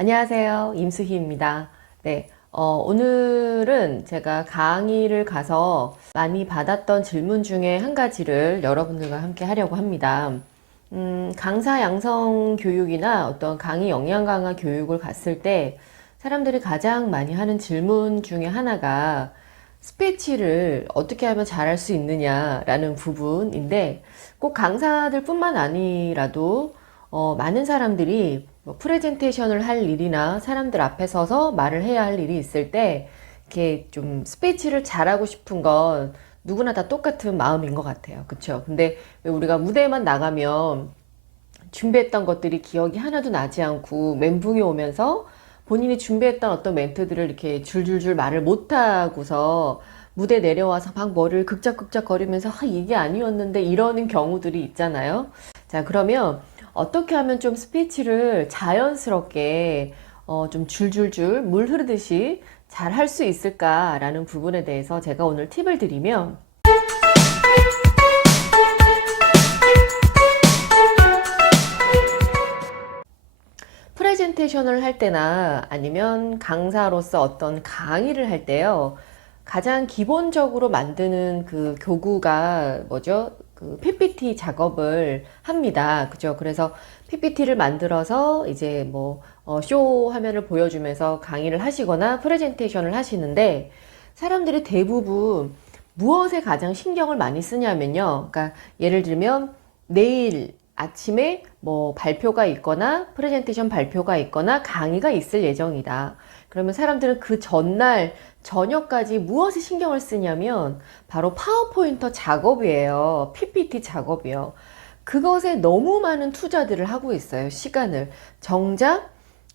안녕하세요. 임수희입니다. 네, 오늘은 제가 강의를 가서 많이 받았던 질문 중에 한 가지를 여러분들과 함께 하려고 합니다. 강사 양성 교육이나 어떤 강의 역량 강화 교육을 갔을 때 사람들이 가장 많이 하는 질문 중에 하나가 스피치를 어떻게 하면 잘할 수 있느냐라는 부분인데 꼭 강사들 뿐만 아니라도 많은 사람들이 뭐 프레젠테이션을 할 일이나 사람들 앞에 서서 말을 해야 할 일이 있을 때 이렇게 좀 스피치를 잘하고 싶은 건 누구나 다 똑같은 마음인 것 같아요. 그쵸? 근데 왜 우리가 무대에만 나가면 준비했던 것들이 기억이 하나도 나지 않고 멘붕이 오면서 본인이 준비했던 어떤 멘트들을 이렇게 줄줄줄 말을 못하고서 무대 내려와서 막 뭐를 극작극작 거리면서 이게 아니었는데 이러는 경우들이 있잖아요. 자, 그러면 어떻게 하면 좀 스피치를 자연스럽게 좀 줄줄줄 물 흐르듯이 잘 할 수 있을까라는 부분에 대해서 제가 오늘 팁을 드리면, 프레젠테이션을 할 때나 아니면 강사로서 어떤 강의를 할 때요, 가장 기본적으로 만드는 그 교구가 뭐죠? 그 PPT 작업을 합니다. 그죠? 그래서 PPT를 만들어서 이제 뭐 쇼 화면을 보여주면서 강의를 하시거나 프레젠테이션을 하시는데, 사람들이 대부분 무엇에 가장 신경을 많이 쓰냐면요. 그러니까 예를 들면 내일 아침에 뭐 발표가 있거나 프레젠테이션 발표가 있거나 강의가 있을 예정이다. 그러면 사람들은 그 전날 저녁까지 무엇에 신경을 쓰냐면 바로 파워포인터 작업이에요. PPT 작업이요. 그것에 너무 많은 투자들을 하고 있어요. 시간을. 정작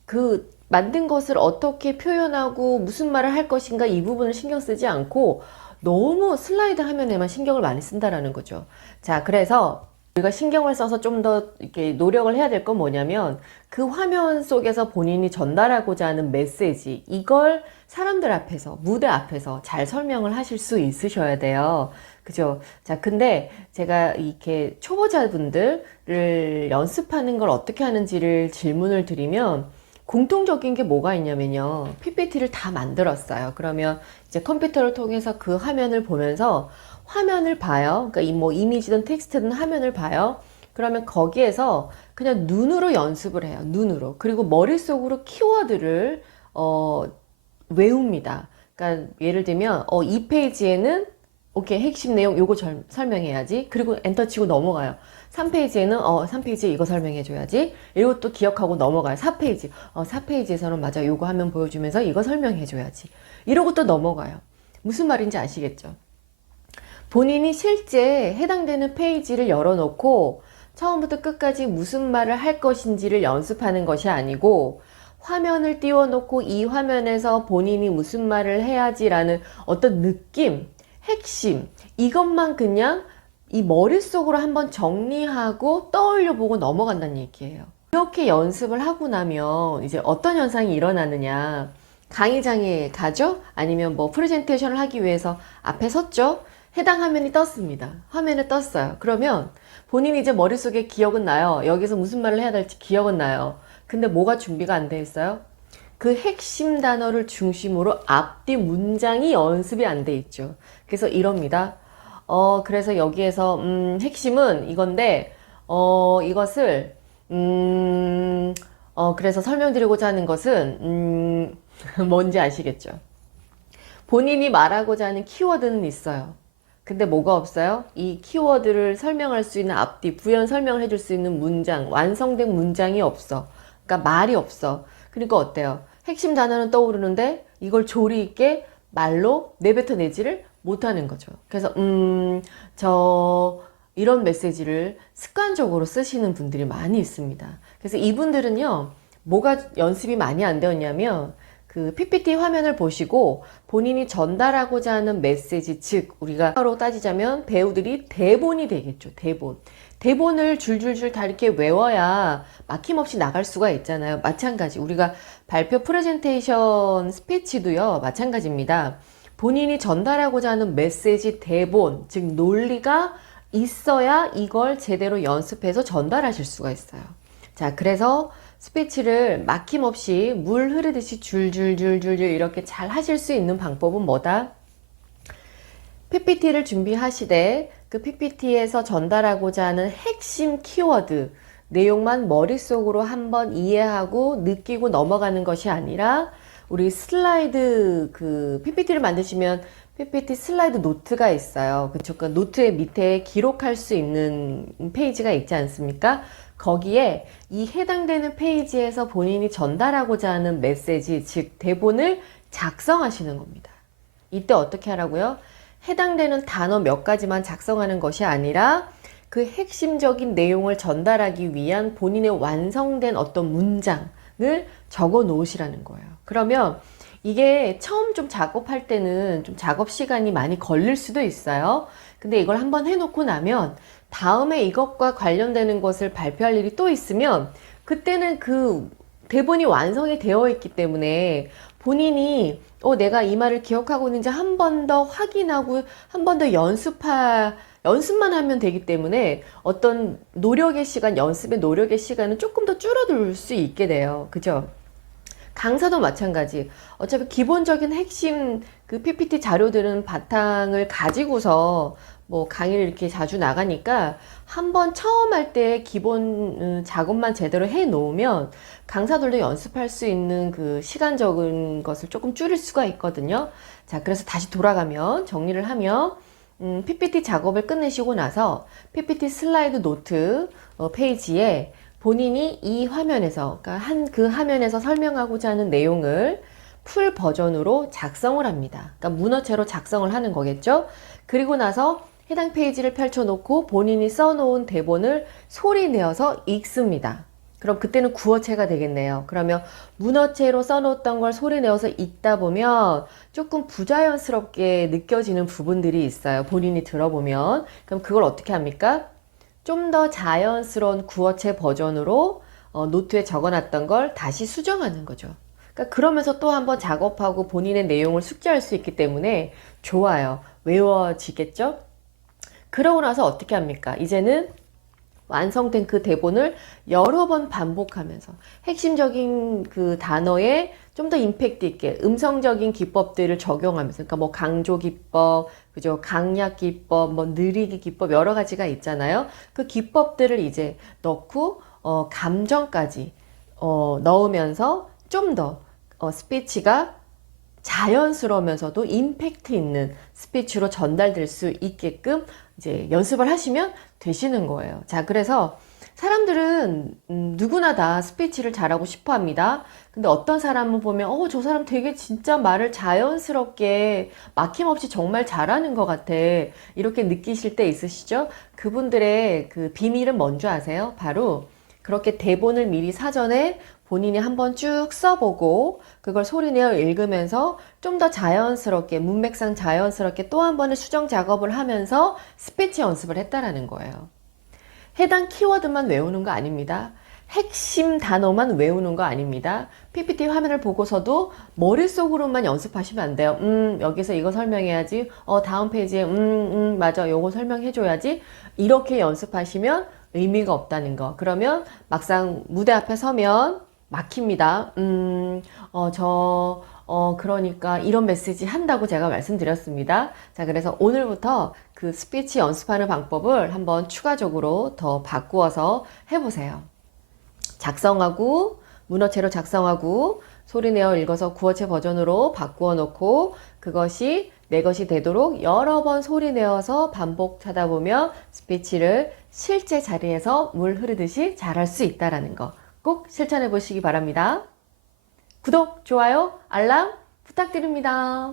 그 만든 것을 어떻게 표현하고 무슨 말을 할 것인가 이 부분을 신경 쓰지 않고 너무 슬라이드 화면에만 신경을 많이 쓴다라는 거죠. 자, 그래서 우리가 신경을 써서 좀 더 이렇게 노력을 해야 될 건 뭐냐면 그 화면 속에서 본인이 전달하고자 하는 메시지, 이걸 사람들 앞에서, 무대 앞에서 잘 설명을 하실 수 있으셔야 돼요. 그죠? 자, 근데 제가 이렇게 초보자분들을 연습하는 걸 어떻게 하는지를 질문을 드리면 공통적인 게 뭐가 있냐면요. PPT를 다 만들었어요. 그러면 이제 컴퓨터를 통해서 그 화면을 보면서 화면을 봐요. 그러니까 뭐 이미지든 텍스트든 화면을 봐요. 그러면 거기에서 그냥 눈으로 연습을 해요. 눈으로. 그리고 머릿속으로 키워드를 외웁니다. 그러니까 예를 들면 이 페이지에는 오케이, 핵심 내용 요거 설명해야지. 그리고 엔터 치고 넘어가요. 3페이지에는 3페이지에 이거 설명해 줘야지. 이것도 기억하고 넘어가요. 4페이지. 4페이지에서는 맞아. 요거 화면 보여주면서 이거 설명해 줘야지. 이러고 또 넘어가요. 무슨 말인지 아시겠죠? 본인이 실제 해당되는 페이지를 열어놓고 처음부터 끝까지 무슨 말을 할 것인지를 연습하는 것이 아니고 화면을 띄워놓고 이 화면에서 본인이 무슨 말을 해야지라는 어떤 느낌, 핵심, 이것만 그냥 이 머릿속으로 한번 정리하고 떠올려 보고 넘어간다는 얘기예요. 이렇게 연습을 하고 나면 이제 어떤 현상이 일어나느냐. 강의장에 가죠? 아니면 뭐 프레젠테이션을 하기 위해서 앞에 섰죠? 해당 화면이 떴습니다. 화면에 떴어요. 그러면 본인이 이제 머릿속에 기억은 나요. 여기서 무슨 말을 해야 될지 기억은 나요. 근데 뭐가 준비가 안 돼 있어요? 그 핵심 단어를 중심으로 앞뒤 문장이 연습이 안 돼 있죠. 그래서 이럽니다. 그래서 여기에서 핵심은 이건데 이것을 그래서 설명드리고자 하는 것은 뭔지 아시겠죠? 본인이 말하고자 하는 키워드는 있어요. 근데 뭐가 없어요? 이 키워드를 설명할 수 있는 앞뒤, 부연 설명을 해줄 수 있는 문장, 완성된 문장이 없어. 그러니까 말이 없어. 그러니까 어때요? 핵심 단어는 떠오르는데 이걸 조리 있게 말로 내뱉어내지를 못하는 거죠. 그래서 이런 메시지를 습관적으로 쓰시는 분들이 많이 있습니다. 그래서 이분들은요, 뭐가 연습이 많이 안 되었냐면 그 PPT 화면을 보시고 본인이 전달하고자 하는 메시지, 즉 우리가 로 따지자면 배우들이 대본이 되겠죠. 대본. 대본을 줄줄줄 다 이렇게 외워야 막힘없이 나갈 수가 있잖아요. 마찬가지. 우리가 발표 프레젠테이션 스피치도요. 마찬가지입니다. 본인이 전달하고자 하는 메시지 대본, 즉 논리가 있어야 이걸 제대로 연습해서 전달하실 수가 있어요. 자, 그래서 스피치를 막힘없이 물 흐르듯이 줄줄줄줄줄 이렇게 잘 하실 수 있는 방법은 뭐다? PPT를 준비하시되 그 PPT에서 전달하고자 하는 핵심 키워드, 내용만 머릿속으로 한번 이해하고 느끼고 넘어가는 것이 아니라 우리 슬라이드 그 PPT를 만드시면 PPT 슬라이드 노트가 있어요. 그쵸? 그 노트의 밑에 기록할 수 있는 페이지가 있지 않습니까? 거기에 이 해당되는 페이지에서 본인이 전달하고자 하는 메시지, 즉 대본을 작성하시는 겁니다. 이때 어떻게 하라고요? 해당되는 단어 몇 가지만 작성하는 것이 아니라 그 핵심적인 내용을 전달하기 위한 본인의 완성된 어떤 문장을 적어 놓으시라는 거예요. 그러면 이게 처음 좀 작업할 때는 좀 작업 시간이 많이 걸릴 수도 있어요. 근데 이걸 한번 해놓고 나면 다음에 이것과 관련되는 것을 발표할 일이 또 있으면 그때는 그 대본이 완성이 되어 있기 때문에 본인이 내가 이 말을 기억하고 있는지 한 번 더 확인하고 한 번 더 연습만 하면 되기 때문에 어떤 노력의 시간, 연습의 노력의 시간은 조금 더 줄어들 수 있게 돼요. 그죠? 강사도 마찬가지. 어차피 기본적인 핵심 그 PPT 자료들은 바탕을 가지고서 뭐 강의를 이렇게 자주 나가니까 한번 처음 할 때 기본 작업만 제대로 해 놓으면 강사들도 연습할 수 있는 그 시간적인 것을 조금 줄일 수가 있거든요. 자, 그래서 다시 돌아가면 정리를 하면 PPT 작업을 끝내시고 나서 PPT 슬라이드 노트 페이지에 본인이 이 화면에서, 그러니까 그 화면에서 설명하고자 하는 내용을 풀 버전으로 작성을 합니다. 그러니까 문어체로 작성을 하는 거겠죠. 그리고 나서 해당 페이지를 펼쳐놓고 본인이 써놓은 대본을 소리 내어서 읽습니다. 그럼 그때는 구어체가 되겠네요. 그러면 문어체로 써놓았던 걸 소리 내어서 읽다 보면 조금 부자연스럽게 느껴지는 부분들이 있어요. 본인이 들어보면. 그럼 그걸 어떻게 합니까? 좀 더 자연스러운 구어체 버전으로 노트에 적어놨던 걸 다시 수정하는 거죠. 그러니까 그러면서 또 한번 작업하고 본인의 내용을 숙지할 수 있기 때문에 좋아요. 외워지겠죠? 그러고 나서 어떻게 합니까? 이제는 완성된 그 대본을 여러 번 반복하면서 핵심적인 그 단어에 좀 더 임팩트 있게 음성적인 기법들을 적용하면서, 그러니까 뭐 강조 기법, 그죠? 강약 기법, 뭐 느리기 기법 여러 가지가 있잖아요. 그 기법들을 이제 넣고 감정까지 넣으면서 좀 더 스피치가 자연스러우면서도 임팩트 있는 스피치로 전달될 수 있게끔 이제 연습을 하시면 되시는 거예요. 자, 그래서 사람들은 누구나 다 스피치를 잘하고 싶어 합니다. 근데 어떤 사람은 보면 저 사람 되게 진짜 말을 자연스럽게 막힘없이 정말 잘하는 것 같아, 이렇게 느끼실 때 있으시죠? 그분들의 그 비밀은 뭔지 아세요? 바로 그렇게 대본을 미리 사전에 본인이 한번 쭉 써보고 그걸 소리내어 읽으면서 좀 더 자연스럽게, 문맥상 자연스럽게 또 한 번의 수정 작업을 하면서 스피치 연습을 했다라는 거예요. 해당 키워드만 외우는 거 아닙니다. 핵심 단어만 외우는 거 아닙니다. PPT 화면을 보고서도 머릿속으로만 연습하시면 안 돼요. 여기서 이거 설명해야지. 다음 페이지에 맞아, 요거 설명해줘야지. 이렇게 연습하시면 의미가 없다는 거. 그러면 막상 무대 앞에 서면 막힙니다. 그러니까 이런 메시지 한다고 제가 말씀드렸습니다. 자, 그래서 오늘부터 그 스피치 연습하는 방법을 한번 추가적으로 더 바꾸어서 해보세요. 작성하고, 문어체로 작성하고, 소리내어 읽어서 구어체 버전으로 바꾸어 놓고, 그것이 내 것이 되도록 여러 번 소리내어서 반복하다 보면 스피치를 실제 자리에서 물 흐르듯이 잘할 수 있다는 거 꼭 실천해 보시기 바랍니다. 구독, 좋아요, 알람 부탁드립니다.